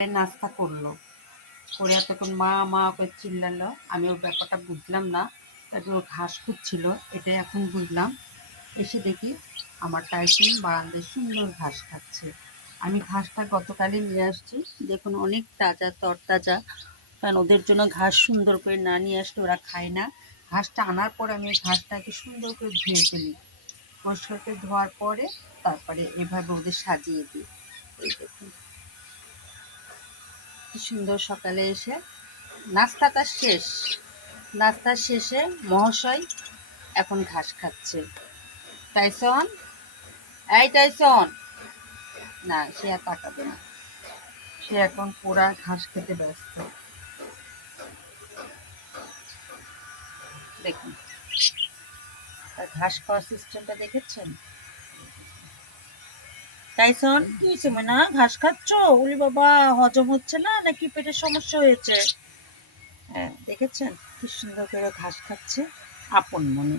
নাস্তা করলো, করে এতক্ষণ মা মা করে চিল্লালো। আমি ওর ব্যাপারটা বুঝলাম না, তারপর ও ঘাস খুঁজছিল, এটাই এখন বুঝলাম। এসে দেখি আমার টাইসন বারান্দায় সুন্দর ঘাস খাচ্ছে। আমি ঘাসটা গতকালই নিয়ে আসছি, দেখুন অনেক তাজা তরতাজা, কারণ ওদের জন্য ঘাস সুন্দর করে না নিয়ে আসলে ওরা খায় না। ঘাসটা আনার পর আমি ঘাসটাকে সুন্দর করে ধুয়ে ফেলি, পরিষ্কার করে ধোয়ার পরে তারপরে এভাবে ওদের সাজিয়ে দিই। এই দেখুন কি সুন্দর। সকালে এসে নাস্তাটা শেষ, নাস্তা শেষে মহাশয় এখন ঘাস খাচ্ছে। টাইসন, এই টাইসন, না সে আর তাকাবে না, সে এখন পুরা ঘাস খেতে ব্যস্ত। দেখুন তার ঘাস খাওয়ার সিস্টেমটা দেখেছেন? টাইসন কি হয়েছে মানে ঘাস খাচ্ছ? ওলি বাবা, হজম হচ্ছে না নাকি পেটের সমস্যা হয়েছে? হ্যাঁ দেখেছেন কি সুন্দর করে ঘাস খাচ্ছে আপন মনে।